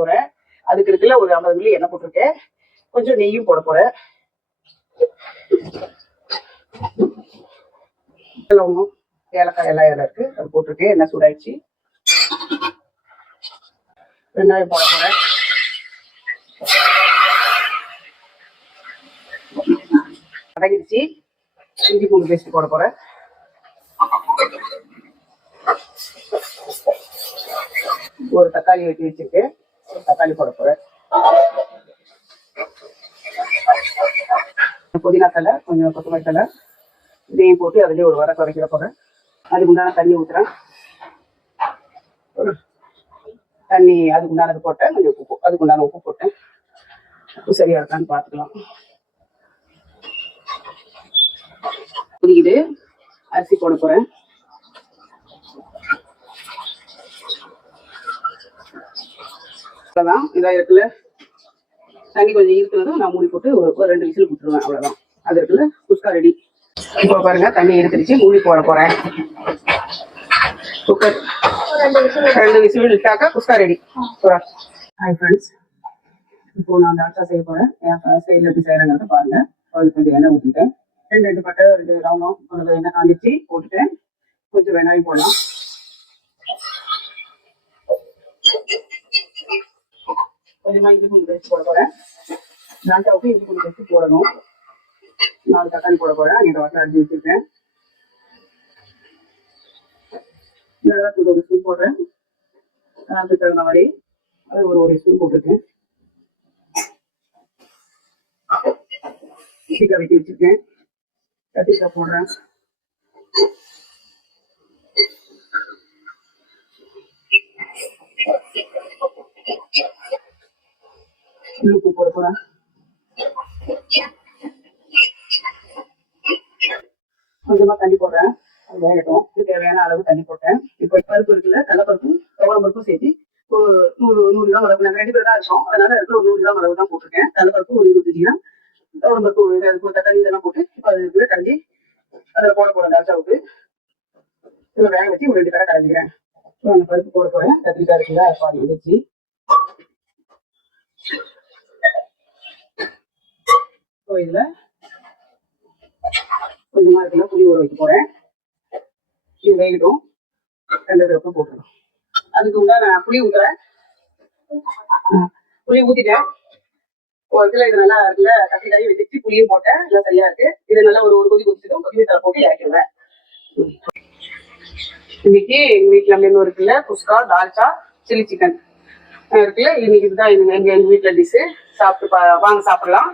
போறேன். அதுக்கு இருக்குல்ல ஒரு 50 மில்லி எண்ணெய் போட்டிருக்கேன். கொஞ்சம் நெய்யும் போட போறேன். லவங்கம் ஏலக்காய் எல்லாம் இதில் இருக்கு, அது போட்டிருக்கேன். எண்ணெய் சூடாயிடுச்சு. வெங்காயம் போட போறேன். அடங்கிடுச்சு. இஞ்சி பூண்டு பேஸ்ட் போட போறேன். ஒரு தக்காளி வெட்டி வச்சிருக்கேன், ஒரு தக்காளி போட போறேன். புதினா தலை, கொஞ்சம் கொத்தமல்லி தலை, இதையும் போட்டு அதுலேயே ஒரு வர குறைக்கிற போறேன். அதுக்கு உண்டான தண்ணி ஊற்றுறேன். தண்ணி அதுக்கு உண்டானது போட்டேன். கொஞ்சம் உப்பு, அதுக்கு உண்டான உப்பு போட்டேன். உப்பு சரியா இருக்கான்னு பார்த்துக்கலாம். புரியுது. அரிசி போட போறேன். அவ்வளோதான். இதாக இருக்குல்ல, தண்ணி கொஞ்சம் இருக்கிறதும் நான் மூடி போட்டு ஒரு 2 விசில் விட்டுருவேன். அவ்வளோதான். அது இருக்குல்ல, குஸ்கா ரெடி. இப்போ பாருங்க, தண்ணி எடுத்துருச்சு. மூடி போட போறேன். குக்கர் 2 விசில் விட்டாக்கா குஸ்கா ரெடி. ஹாய் ஃப்ரெண்ட்ஸ், இப்போ நான் அந்த ஆச்சா செய்ய போறேன். என் ஸ்டைலில் எப்படி செய்யறேங்கிறத பாருங்க. அதுக்கு கொஞ்சம் எண்ணெய் ஊற்றிட்டேன். 2 பட்டை, 2 லவங்கம், கொஞ்சம் எண்ணெய் காஞ்சிச்சு போட்டுட்டேன். கொஞ்சம் வெங்காயம் போடலாம். கொஞ்சமா இஞ்சி பூண்டு பேஸ்ட் போட போறேன். நாட்டாவுக்கு இஞ்சி பூண்டு பேஸ்ட் போடணும். 4 தக்காளி போட போறேன். நீங்க வட்டை அடிச்சு வச்சிருக்கேன். மிளகாத்தூள் 1 ஸ்பூன் போடுறேன். காரத்துக்கு தகுந்த மாதிரி அது ஒரு 1 ஸ்பூன் போட்டிருக்கேன். கத்திரிக்காய் வெட்டி வச்சிருக்கேன். கத்திரிக்காய் போடுறேன். உப்பு போட போறேன். கொஞ்சமா தண்ணி போடுறேன். அது வேகட்டும். இது தேவையான அளவு தண்ணி போட்டேன். இப்போ பருப்பு இருக்குல்ல, கடலைப்பருப்பும் துவரம் பருப்பும் சேர்த்து ஒரு 100 கிராம் அளவு. நாங்கள் 2 பேர் தான் இருக்கோம், அதனால இருக்கிற ஒரு 100 கிராம் அளவு தான் போட்டிருக்கேன். கடலைப்பருப்பு ஒரு 25 கிராம், துவரம் பருப்பு ஒரு தக்காளி இதெல்லாம் போட்டு இப்போ அது இருக்குல்ல கடைஞ்சி அதில் போட போறேன். தாச்சாவுக்கு இதில் வேக வச்சு ஒரு 2 கடை கடைஞ்சிக்கிறேன். அந்த பருப்பு போட போறேன். கத்திரிக்காய் இருக்குல்ல, அது பாதி எடுத்து இதுல கொஞ்சமா இருக்குல்ல புளி ஊற வைக்க போறேன். இது வேகட்டும். 2 கப்பு போட்டுருவோம். அதுக்கு உண்டான நான் புளி ஊத்துறேன். புளி ஊத்திட்டேன். ஒரு கிலோ இது நல்லா இருக்குல்ல, கத்திரிக்காயும் வெந்துச்சு, புளியும் போட்டேன், எல்லாம் சரியா இருக்கு. இது நல்லா ஒரு கொதி கொதிச்சிடும். கொத்தமல்லி தலை போட்டு இறக்கிடுவேன். இன்னைக்கு எங்க வீட்டுல மெனு இருக்குல்ல, குஸ்கா, தால்ச்சா, சில்லி சிக்கன் இருக்குல்ல. இன்னைக்கு இதுதான் எங்க வீட்டுல டிஷ். சாப்பிட்டு வாங்க சாப்பிடலாம்.